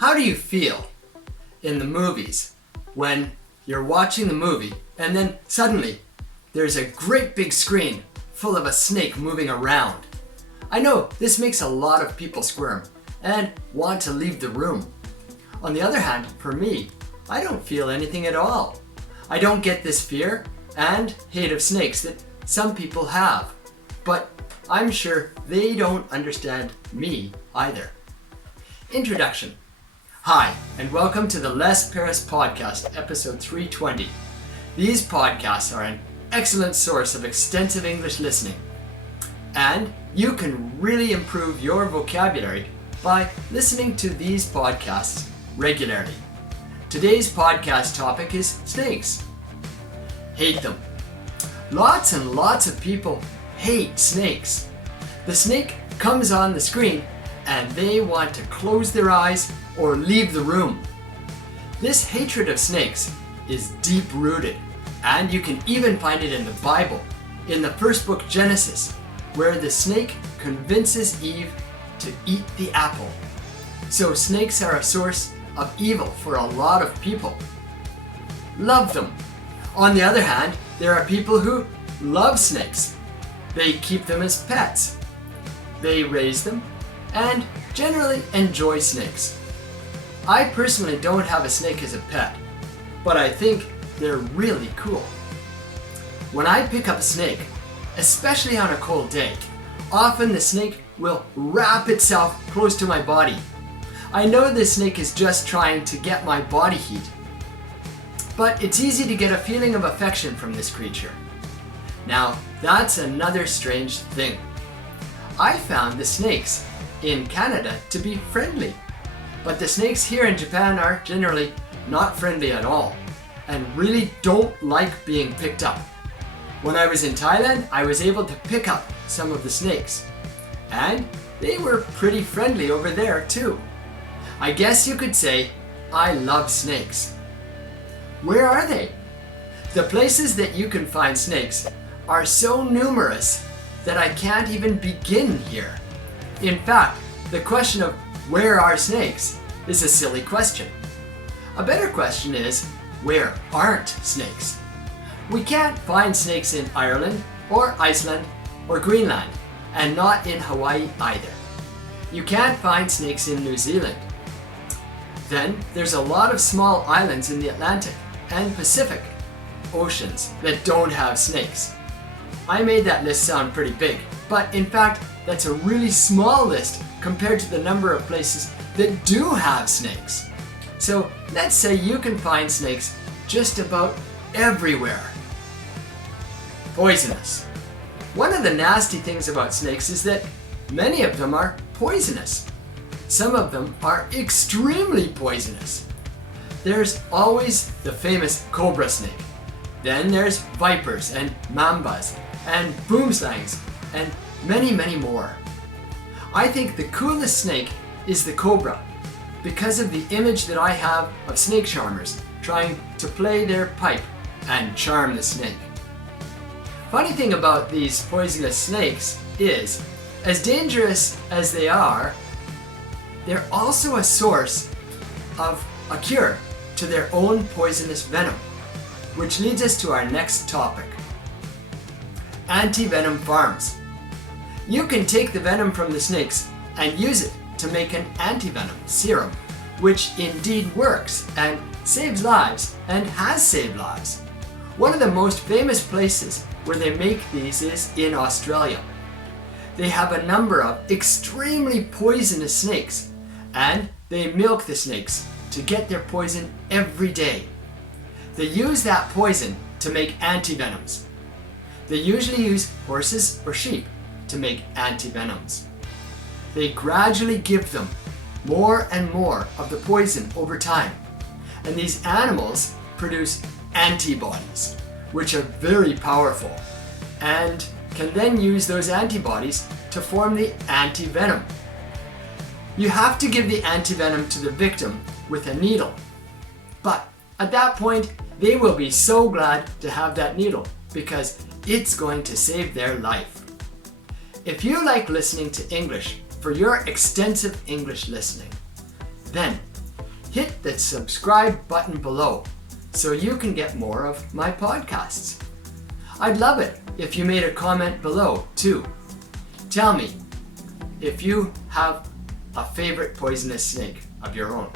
How do you feel in the movies when you're watching the movie and then suddenly there's a great big screen full of a snake moving around? I know this makes a lot of people squirm and want to leave the room. On the other hand, for me, I don't feel anything at all. I don't get this fear and hate of snakes that some people have, but I'm sure they don't understand me either. Introduction. Hi, and welcome to the Les Paris Podcast, episode 320. These podcasts are an excellent source of extensive English listening, and you can really improve your vocabulary by listening to these podcasts regularly. Today's podcast topic is snakes. Hate them. Lots and lots of people hate snakes. The snake comes on the screen and they want to close their eyes or leave the room. This hatred of snakes is deep-rooted, and you can even find it in the Bible, in the first book Genesis, where the snake convinces Eve to eat the apple. So snakes are a source of evil for a lot of people. Love them. On the other hand, there are people who love snakes. They keep them as pets. They raise them and generally enjoy snakes. I personally don't have a snake as a pet, but I think they're really cool. When I pick up a snake, especially on a cold day, often the snake will wrap itself close to my body. I know this snake is just trying to get my body heat, but it's easy to get a feeling of affection from this creature. Now, that's another strange thing. I found the snakes in Canada to be friendly, but the snakes here in Japan are generally not friendly at all and really don't like being picked up. When I was in Thailand, I was able to pick up some of the snakes, and they were pretty friendly over there too. I guess you could say I love snakes. Where are they? The places that you can find snakes are so numerous that I can't even begin here. In fact, the question of where are snakes is a silly question. A better question is, where aren't snakes? We can't find snakes in Ireland or Iceland or Greenland, and not in Hawaii either. You can't find snakes in New Zealand. Then there's a lot of small islands in the Atlantic and Pacific oceans that don't have snakes. I made that list sound pretty big, but in fact, that's a really small list compared to the number of places that do have snakes. So let's say you can find snakes just about everywhere. Poisonous. One of the nasty things about snakes is that many of them are poisonous. Some of them are extremely poisonous. There's always the famous cobra snake. Then there's vipers and mambas and boomslangs and many more. I think the coolest snake is the cobra because of the image that I have of snake charmers trying to play their pipe and charm the snake. Funny thing about these poisonous snakes is, as dangerous as they are, they're also a source of a cure to their own poisonous venom, which leads us to our next topic. Anivenom Farms. You can take the venom from the snakes and use it to make an antivenom serum, which indeed works and saves lives and has saved lives. One of the most famous places where they make these is in Australia. They have a number of extremely poisonous snakes, and they milk the snakes to get their poison every day. They use that poison to make antivenoms. They usually use horses or sheep to make antivenoms. They gradually give them more and more of the poison over time, and these animals produce antibodies, which are very powerful, and can then use those antibodies to form the antivenom. You have to give the antivenom to the victim with a needle, but at that point, they will be so glad to have that needle because it's going to save their life. If you like listening to English for your extensive English listening, then hit the subscribe button below so you can get more of my podcasts. I'd love it if you made a comment below too. Tell me if you have a favorite poisonous snake of your own.